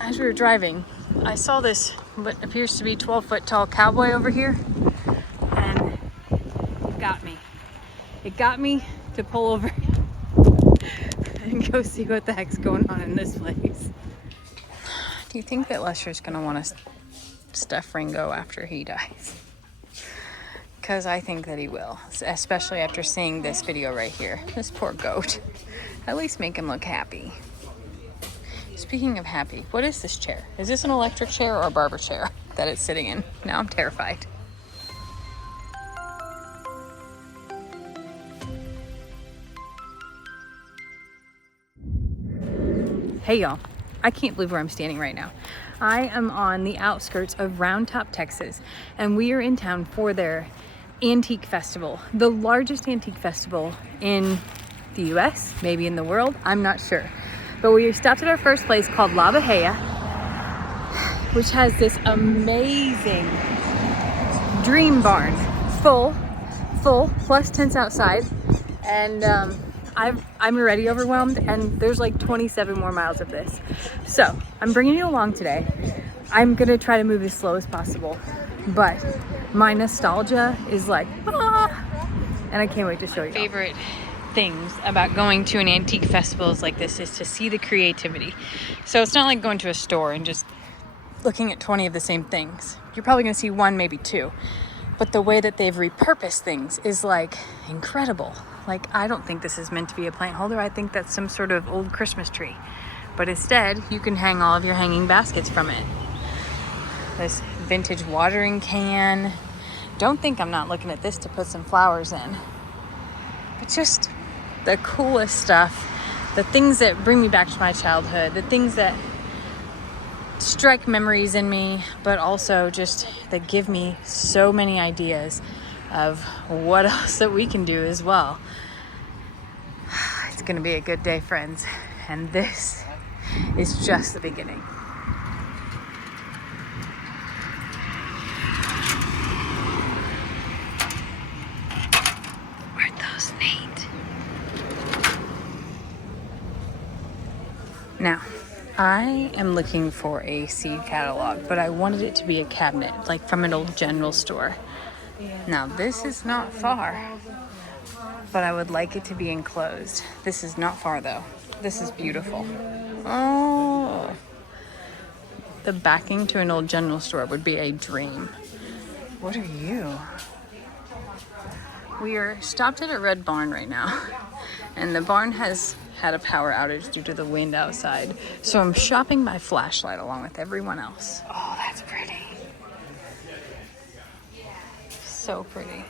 As we were driving, I saw this what appears to be 12-foot tall cowboy over here, and it got me. It got me to pull over and go see what the heck's going on in this place. Do you think that Lester's gonna want to stuff Ringo after he dies? Because I think that he will, especially after seeing this video right here. This poor goat. At least make him look happy. Speaking of happy, what is this chair? Is this an electric chair or a barber chair that it's sitting in? Now I'm terrified. Hey y'all, I can't believe where I'm standing right now. I am on the outskirts of Round Top, Texas, and we are in town for their antique festival, the largest antique festival in the US, maybe in the world, I'm not sure. But we stopped at our first place called La Bahia, which has this amazing dream barn, full, plus tents outside. And I'm already overwhelmed, and there's like 27 more miles of this. So I'm bringing you along today. I'm gonna try to move as slow as possible, but my nostalgia is like, and I can't wait to show you. Favorite things about going to an antique festival like this is to see the creativity. So it's not like going to a store and just looking at 20 of the same things. You're probably gonna see one, maybe two. But the way that they've repurposed things is like incredible. Like, I don't think this is meant to be a plant holder. I think that's some sort of old Christmas tree. But instead, you can hang all of your hanging baskets from it. This vintage watering can. Don't think I'm not looking at this to put some flowers in. But just the coolest stuff. The things that bring me back to my childhood. The things that strike memories in me, but also just that give me so many ideas of what else that we can do as well. It's gonna be a good day, friends, and this is just the beginning. Aren't those neat? Now, I am looking for a seed catalog, but I wanted it to be a cabinet, like from an old general store. Now, this is not far, but I would like it to be enclosed. This is not far, though. This is beautiful. Oh, the backing to an old general store would be a dream. What are you? We are stopped at a red barn right now, and the barn has had a power outage due to the wind outside. So I'm shopping by flashlight along with everyone else. Oh, that's pretty. So pretty.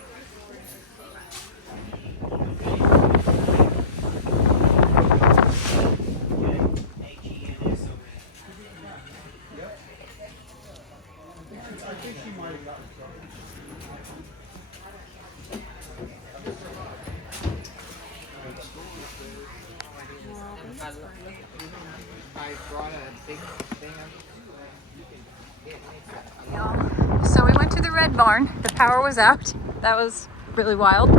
So we went to the red barn. The power was out. That was really wild.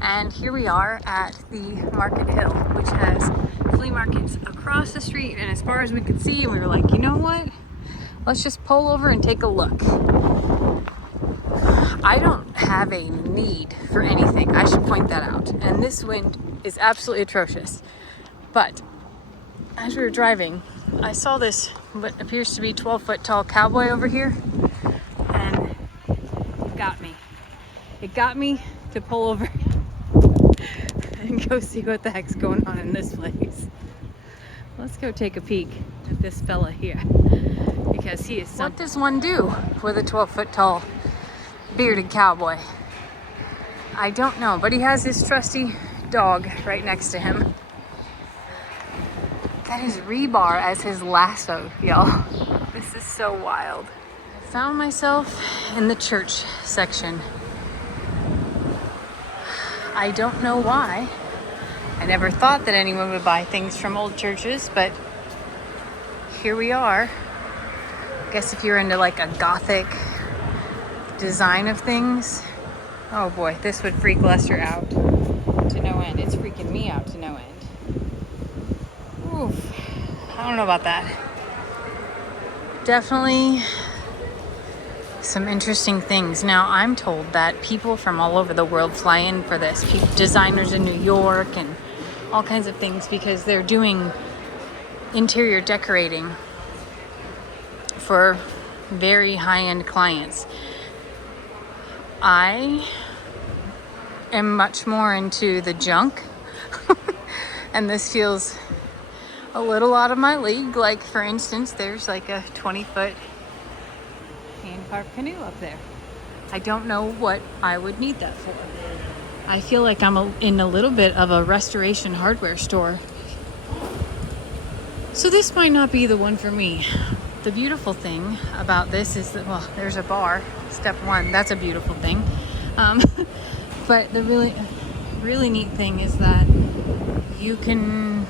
And here we are at the Market Hill, which has flea markets across the street and as far as we could see. And we were like, you know what? Let's just pull over and take a look. I don't have a need for anything. I should point that out. And this wind is absolutely atrocious. But as we were driving, I saw this what appears to be 12-foot tall cowboy over here, and it got me. It got me to pull over and go see what the heck's going on in this place. Let's go take a peek at this fella here, because he is something. What does one do with a 12-foot tall bearded cowboy? I don't know, but he has his trusty dog right next to him. That is rebar as his lasso, y'all. This is so wild. I found myself in the church section. I don't know why. I never thought that anyone would buy things from old churches, but here we are. I guess if you're into like a gothic design of things, oh boy, this would freak Lester out to no end. It's freaking me out to no end. Oof, I don't know about that. definitely some interesting things. Now, I'm told that people from all over the world fly in for this. Designers in New York and all kinds of things, because they're doing interior decorating for very high-end clients. I am much more into the junk and this feels a little out of my league. Like, for instance, there's like a 20-foot hand-carved canoe up there. I don't know what I would need that for. I feel like I'm in a little bit of a restoration hardware store. So this might not be the one for me. The beautiful thing about this is that, well, there's a bar, step one. That's a beautiful thing. But the really neat thing is that you can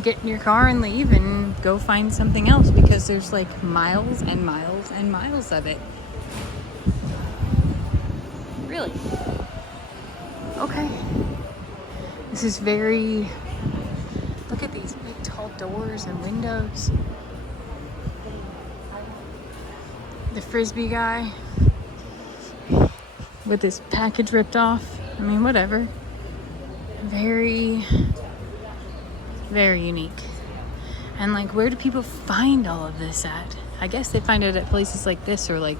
get in your car and leave and go find something else, because there's like miles and miles and miles of it. Really? Okay. This is very, look at these big tall doors and windows. The Frisbee guy with his package ripped off. I mean, whatever. Very, very unique. And like, where do people find all of this at? I guess they find it at places like this, or like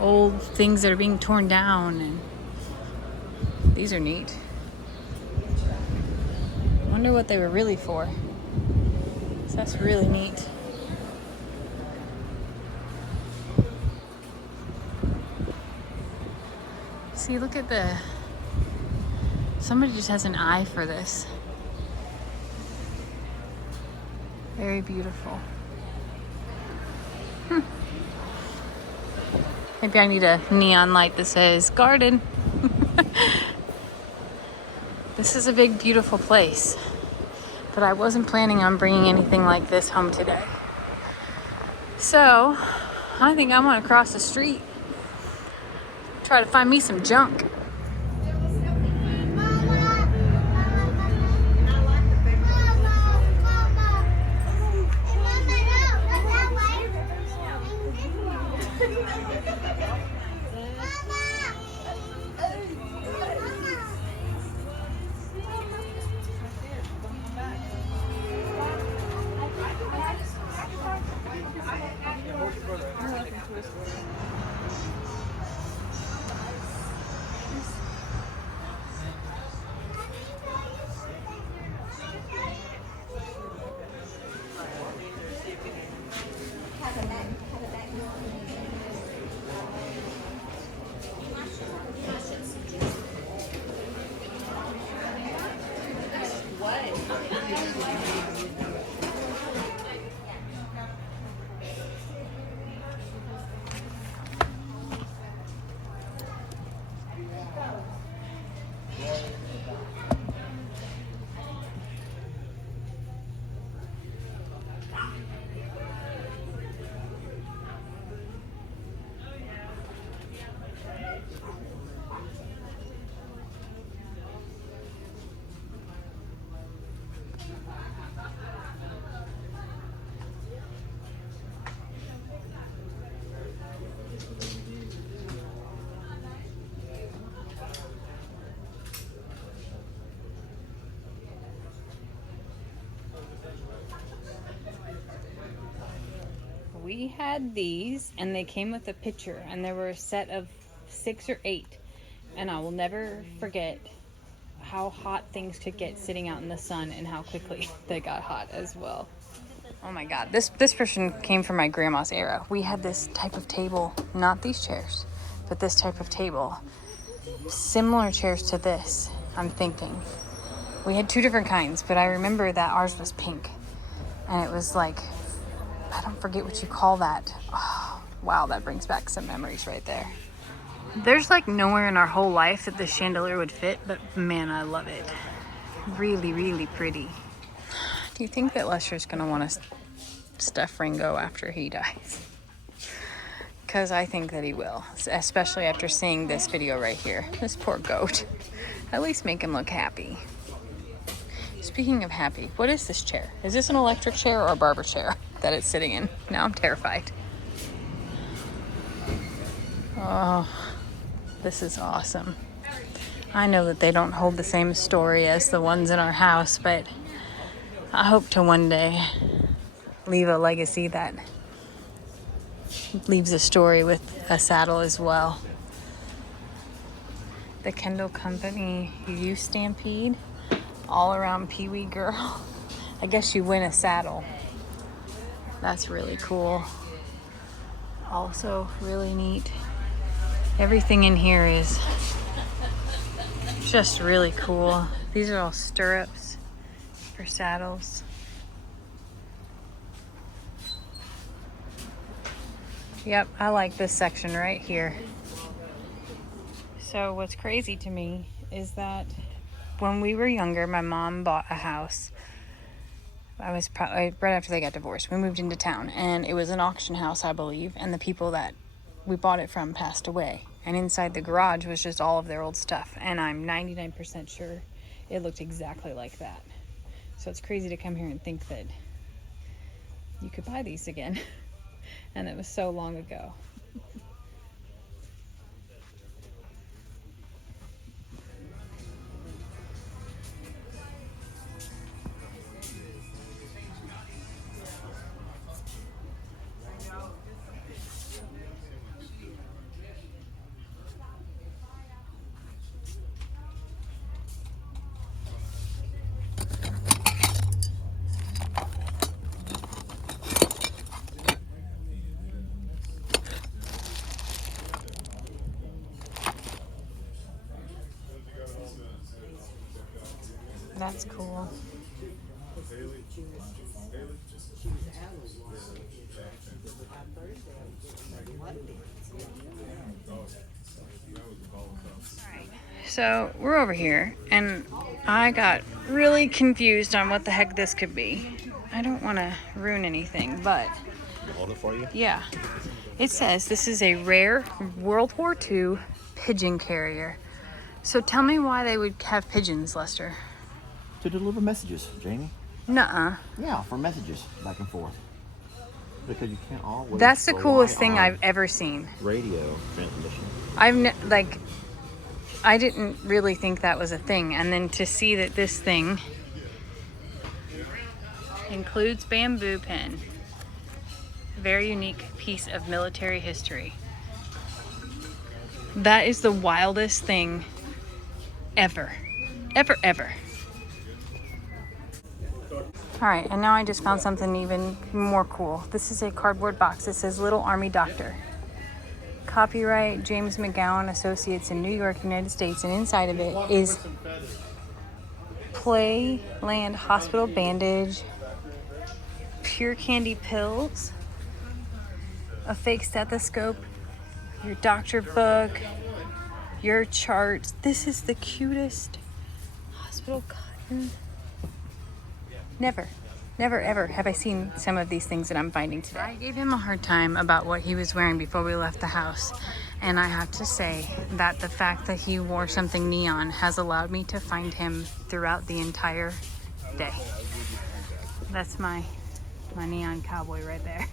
old things that are being torn down. And these are neat. I wonder what they were really for. So that's really neat. See, look at somebody just has an eye for this. Very beautiful. Maybe I need a neon light that says garden. This is a big, beautiful place. But I wasn't planning on bringing anything like this home today. So, I think I'm gonna cross the street. Try to find me some junk. We had these, and they came with a picture, and there were a set of 6 or 8, and I will never forget how hot things could get sitting out in the sun and how quickly they got hot as well. Oh my god, this person came from my grandma's era. We had this type of table, not these chairs, but this type of table. Similar chairs to this, I'm thinking. We had 2 different kinds, but I remember that ours was pink, and it was like, I don't forget what you call that. Oh, wow, that brings back some memories right there. There's like nowhere in our whole life that this chandelier would fit, but man, I love it. Really, really pretty. Do you think that Lester's gonna want to stuff Ringo after he dies? Because I think that he will, especially after seeing this video right here. This poor goat. At least make him look happy. Speaking of happy, what is this chair? Is this an electric chair or a barber chair? that it's sitting in. Now I'm terrified. Oh, this is awesome. I know that they don't hold the same story as the ones in our house, but I hope to one day leave a legacy that leaves a story with a saddle as well. The Kendall Company Youth Stampede, all around Pee Wee Girl. I guess you win a saddle. That's really cool. Also really neat. Everything in here is just really cool. These are all stirrups for saddles. Yep, I like this section right here. So what's crazy to me is that when we were younger, my mom bought a house. I was probably right after they got divorced. We moved into town, and it was an auction house, I believe, and the people that we bought it from passed away. And inside the garage was just all of their old stuff, and I'm 99% sure it looked exactly like that. So it's crazy to come here and think that you could buy these again. And it was so long ago. That's cool. So we're over here, and I got really confused on what the heck this could be. I don't want to ruin anything, but Hold it for you? yeah, it says this is a rare World War II pigeon carrier. So tell me why they would have pigeons, Lester. To deliver messages, Jamie. Nuh-uh. Yeah, for messages back and forth. Because you can't always. That's the coolest rely thing on I've ever seen. Radio transmission. I didn't really think that was a thing, and then to see that this thing includes bamboo pin, a very unique piece of military history. That is the wildest thing ever. Ever. All right, and now I just found something even more cool. This is a cardboard box. It says Little Army Doctor. Copyright James McGowan Associates in New York, United States, and inside of it is Playland Hospital bandage, pure candy pills, a fake stethoscope, your doctor book, your charts. This is the cutest hospital cotton. Never ever have I seen some of these things that I'm finding today. I gave him a hard time about what he was wearing before we left the house, and I have to say that the fact that he wore something neon has allowed me to find him throughout the entire day. That's my neon cowboy right there.